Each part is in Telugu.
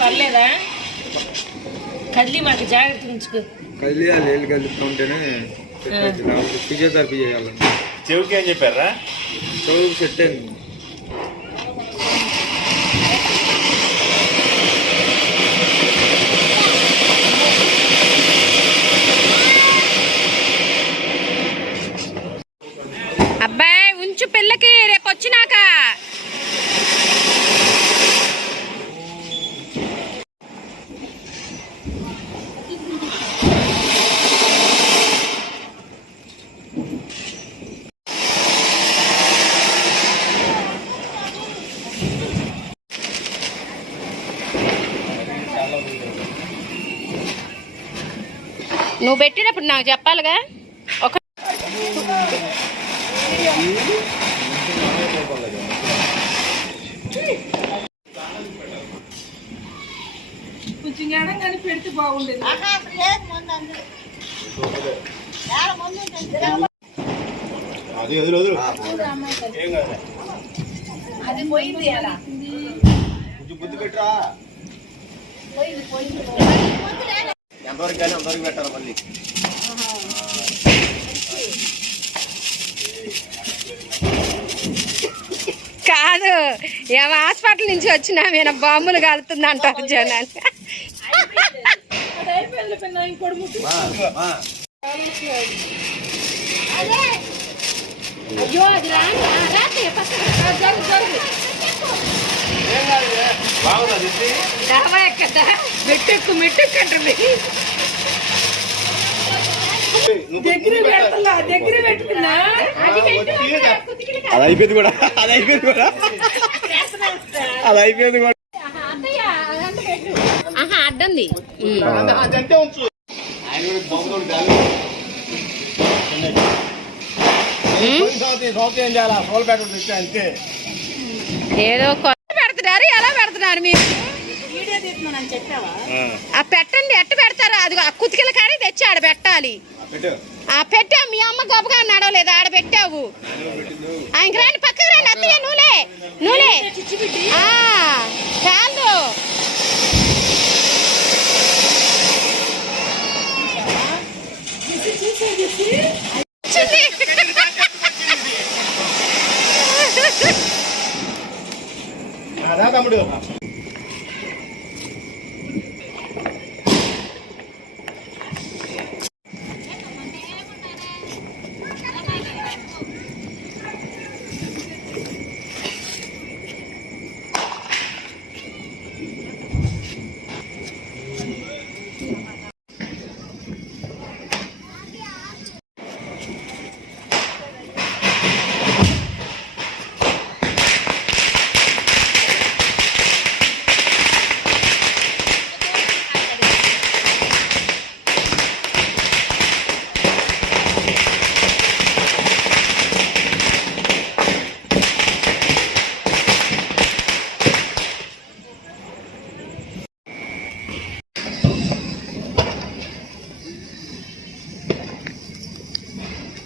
పర్లేదా కదిలి మాకు జాగ్రత్త ఉంచుకో. కదిలియాలి, నీళ్ళు కదులుతూ ఉంటేనే ఫిజియోథెరపీ చేయాలండి. చెవికి ఏం చెప్పారా? చెవులకు సెట్ అయింది. అబ్బాయి ఉంచు పిల్లకి రేపు వచ్చినాక. నువ్వు పెట్టినప్పుడు నాకు చెప్పాలిగా. ఒక కొంచెం ఎడంగానే పెడితే బాగుండేది. అది పోయింది. బుద్ధి పెట్టరా ఎంతవరకు కానీ అంతవరకు పెట్టాలి మళ్ళీ. కాదు, ఏమో హాస్పిటల్ నుంచి వచ్చినా నేను బాంబులు కాలుతుంది అంటారు జనాలు. అయ్యో అది కదా మెట్టెక్కు మెట్టెక్కు అంటుంది. దగ్గర పెట్టుకున్నా అది అయిపోయింది కూడా, అది అయిపోయింది కూడా, అది అయిపోయింది కూడా. అడ్డంది ఏదో కొత్త పెడుతున్నారు. ఎలా పెడుతున్నారు మీరు? పెట్టండి. ఎట్ట పెడతారు? అది కుతికిల కాడే తెచ్చి ఆడ పెట్టాలి. పెట్టావు మీ అమ్మ గొప్పగా నడవలేదు, ఆడ పెట్టావు. ఇంక రండి, పక్కకు రండి. అత్తయ్య నూనె నూనె చాలు. తమ్ముడు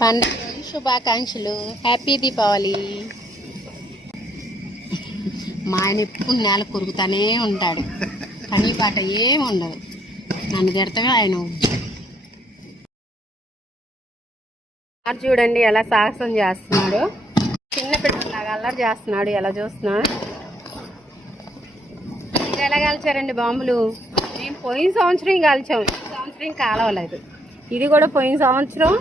పండుగ శుభాకాంక్షలు. హ్యాపీ దీపావళి. మా ఆయన ఎప్పుడు నేల కొరుకుతానే ఉంటాడు, పని పాట ఏమి ఉండదు. నన్ను తిడతామే ఆయన. చూడండి ఎలా సాహసం చేస్తున్నాడు. చిన్న పిల్లలాగా అల్లరి చేస్తున్నాడు. ఎలా చూస్తున్నాడు? మీరు ఎలా కాల్చారండి బాంబులు? మేము పోయిన సంవత్సరం కాల్చాం, ఈ సంవత్సరం కాలవలేదు. ఇది కూడా పోయిన సంవత్సరం.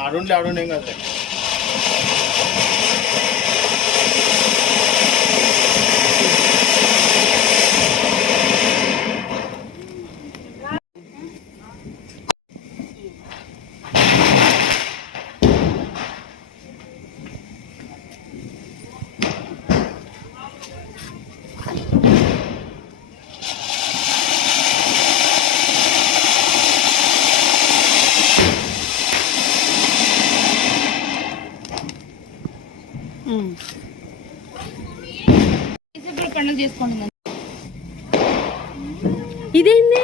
ఆడుండి ఆడుండి ఏం కాదు. ఇదేంది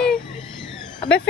అబ్బాయి?